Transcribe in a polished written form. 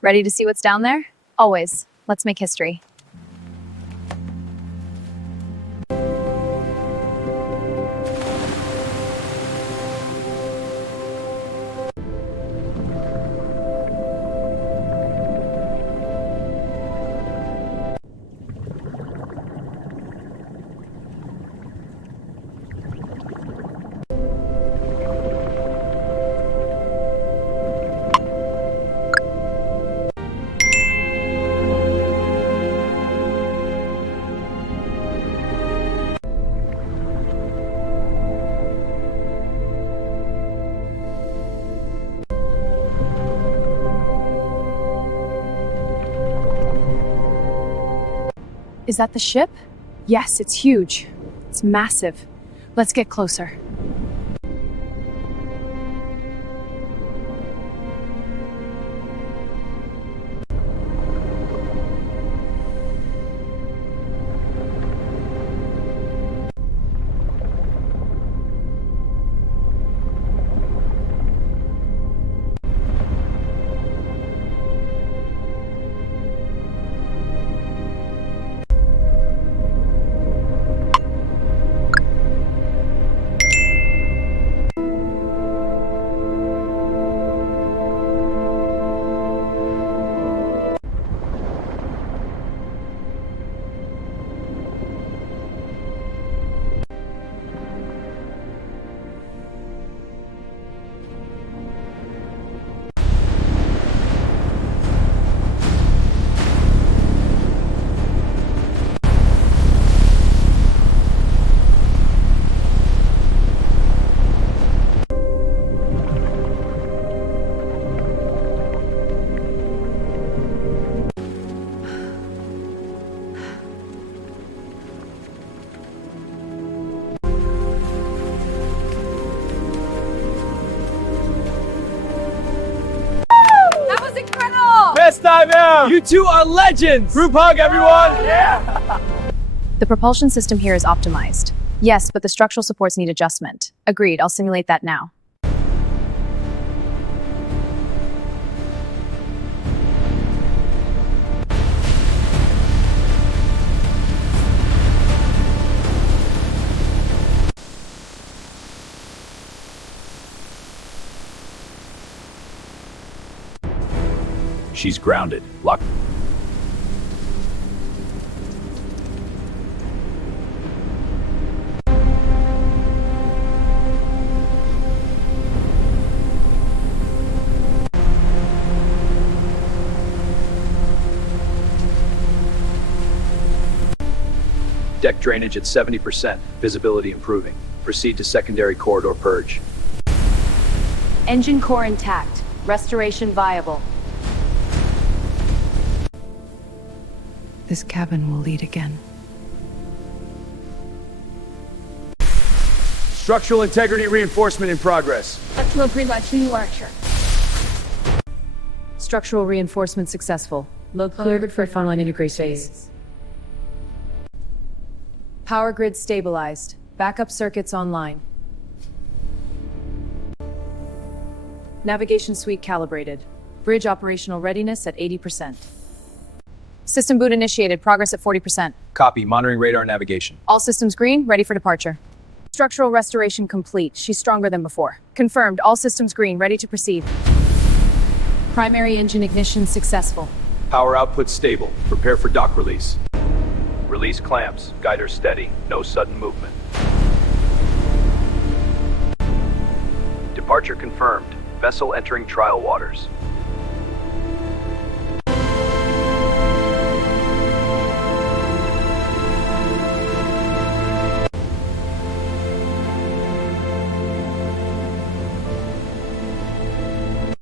Ready to see what's down there? Always. Let's make history. Is that the ship? Yes, it's huge. It's massive. Let's get closer. Best time ever! You two are legends! Group hug, everyone! Yeah! The propulsion system here is optimized. Yes, but the structural supports need adjustment. Agreed, I'll simulate that now. She's grounded. Lock. Deck drainage at 70%. Visibility improving. Proceed to secondary corridor purge. Engine core intact. Restoration viable. This cabin will lead again. Structural integrity reinforcement in progress. Structural reinforcement successful. Load cleared for final line integration phase. Power grid stabilized. Backup circuits online. Navigation suite calibrated. Bridge operational readiness at 80%. System boot initiated, progress at 40%. Copy. Monitoring radar navigation. All systems green, ready for departure. Structural restoration complete. She's stronger than before. Confirmed, all systems green, ready to proceed. Primary engine ignition successful. Power output stable. Prepare for dock release. Release clamps. Guide her steady. No sudden movement. Departure confirmed. Vessel entering trial waters.